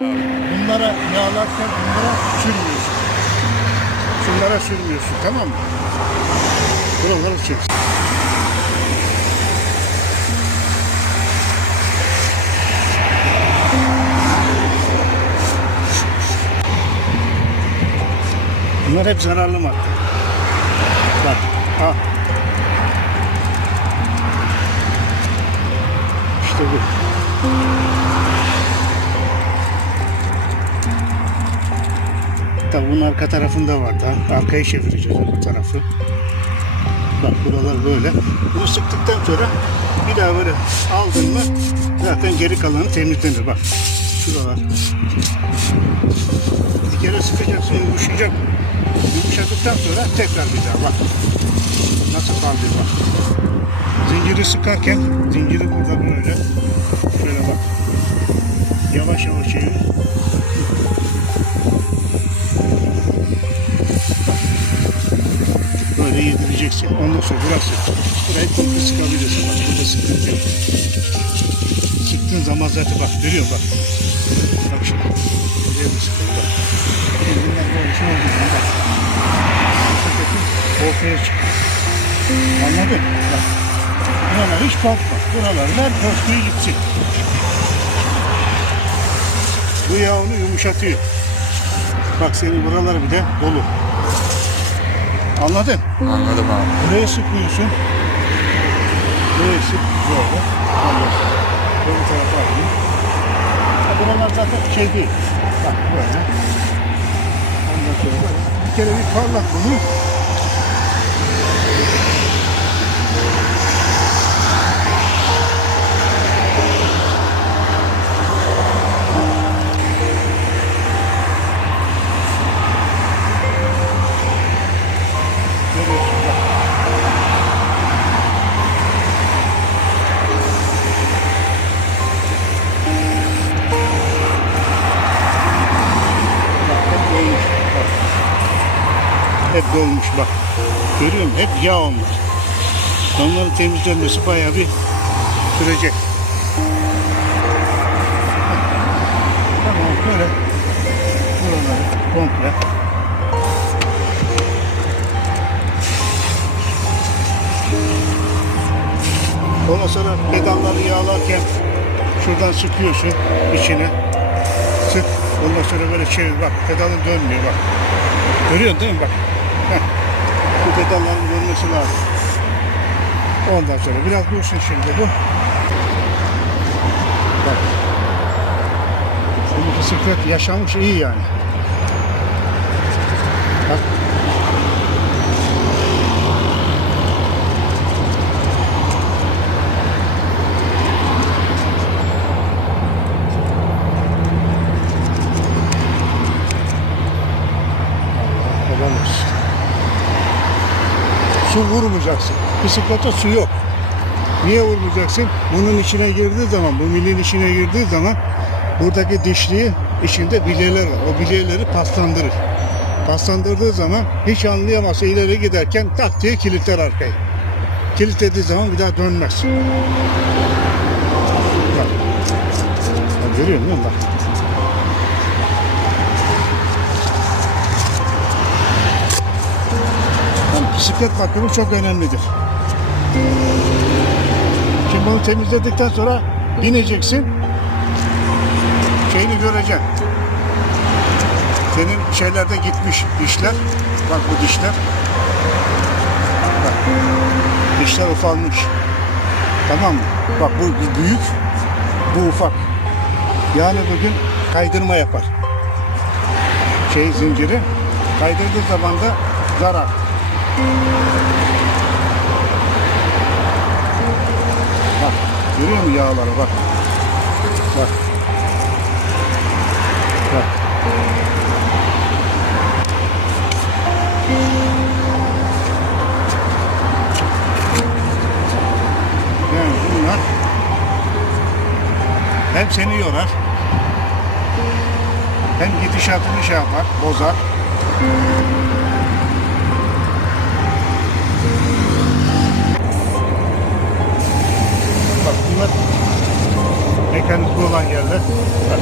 Bunlara yağlarken bunlara sürmüyorsun. Şunlara sürmüyorsun tamam mı? Buraları çek. Bunlar hep zararlı madde. Bak, al. İşte bu. Tabi bunun arka tarafında var da. Arkayı çevireceğiz bu tarafı. Bak buralar böyle. Bunu sıktıktan sonra bir daha böyle aldın mı zaten geri kalanı temizlenir. Bak şuralar. Bir kere sıkacaksın yumuşayacak. Yumuşadıktan sonra tekrar bir daha bak. Nasıl kalıyor bak. Zinciri sıkarken zinciri burada böyle. Şöyle bak. Yavaş yavaş çevir. Yedireceksin. Ondan sonra burası. Burayı komple sıkabilirsin. Bak burada sıkıntı yok. Sıktığın zaman zaten bak görüyor bak. Bak şimdi. Buraya bir sıkıyor bak. Elinden böyle şey olduğu zaman bak. Ortaya çıkıyor. Anladın? Bak. Buralar hiç korkma. Buralar ver gitsin. Bu yağ onu yumuşatıyor. Bak senin buraları bir de dolu. Anladın? Anladım abi. Buraya sıkmıyorsun. Buraya sık böyle. Sonra Böyle tarafa alayım. Ha, buralar zaten şey değil. Bak böyle. Ondan sonra böyle. Bir kere bir parlak bunu. Hep dolmuş bak. Görüyor musun? Hep yağ onlar. Onların temizlenmesi bayağı bir sürecek. Tamam böyle. Buraları komple. Ondan sonra pedalları yağlarken şuradan sıkıyorsun içine. Sık. Ondan sonra böyle çevir bak. Pedalın dönmüyor bak. Görüyorsun değil mi bak. Pedalların dönmesi lazım. Ondan sonra biraz dursun şimdi bu. Bak. Bu bisiklet yaşamış iyi yani. Su vurmayacaksın. Bisiklete su yok. Niye vurmayacaksın? Bunun içine girdiği zaman, bu milin içine girdiği zaman buradaki dişliği içinde bilyeler var. O bilyeleri paslandırır. Paslandırdığı zaman hiç anlayamazsa ileri giderken tak diye kilitler arkayı. Kilitlediği zaman bir daha dönmez. Bak. Bak görüyor musun? Bak. Bisiklet bakımı çok önemlidir. Şimdi bunu temizledikten sonra bineceksin. Şeyini göreceksin. Senin şeylerde gitmiş dişler. Bak bu dişler. Bak. Dişler ufalmış. Tamam mı? Bak bu büyük, bu ufak. Yani bugün kaydırma yapar. Şey zinciri. Kaydırdığı zaman da zarar. Bak görüyor musun yağları bak. Bak. Bak. Yani bunlar hem seni yorar hem gidişatını şey yapar, bozar. Bak mekanizma olan yerler. Bak.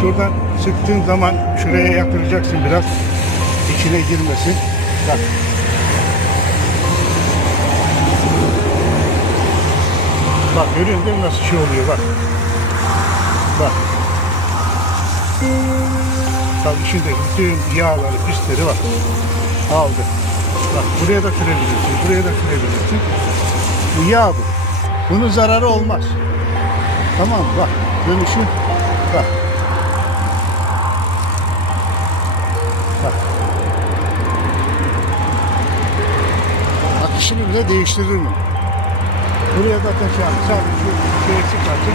Şuradan sıktığın zaman şuraya yatıracaksın biraz. içine girmesin. Bak. Bak görüyorsun değil mi nasıl şey oluyor bak. Bak. Bak içinde bütün yağları, pisleri var. Aldı. Bak buraya da sürebilirsin, buraya da sürebilirsin. Bu yağ bu. Bunun zararı olmaz. Tamam? Bak dönüşü bak. Bak. Akışını bile değiştirir mi? Buraya da taşıyalım. Sadece şeye çıkartın.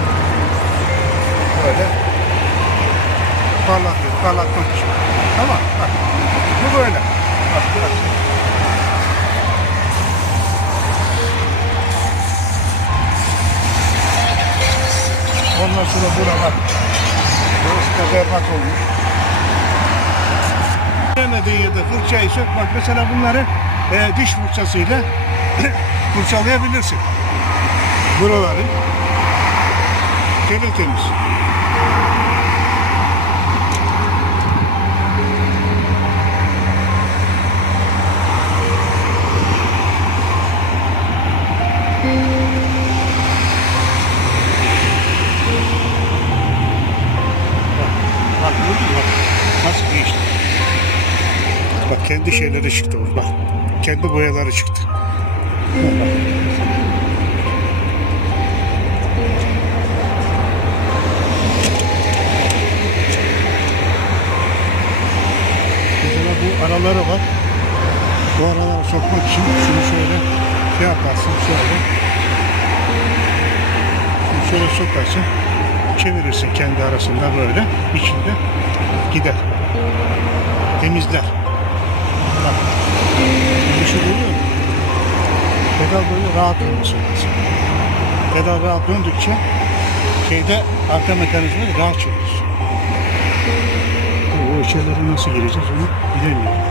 Böyle. Parlatıyor. Parlatmak için. Tamam. Bak. Bu böyle. Bak burası. Ondan sonra buna bak. Burası da berbat olmuş. Yemediğin yerde fırçayı sök. Bak mesela bunları e, diş fırçasıyla fırçalayabilirsin. Buraları temiz temiz. Bak gördün mü? Bak, Nasıl değişti? Bak kendi şeyleri çıktı. Bak. Kendi boyaları çıktı. Mesela bu araları var. Bu araları sokmak için şunu şöyle şey yaparsın şöyle. Şunu şöyle sokarsın. Çevirirsin kendi arasında böyle. içinde gider. Temizler. Şey görüyor musun? Pedal böyle rahat olması lazım. Pedal rahat döndükçe şeyde arka mekanizma da rahat çalışır. O içerileri nasıl gireceğiz onu bilemiyorum.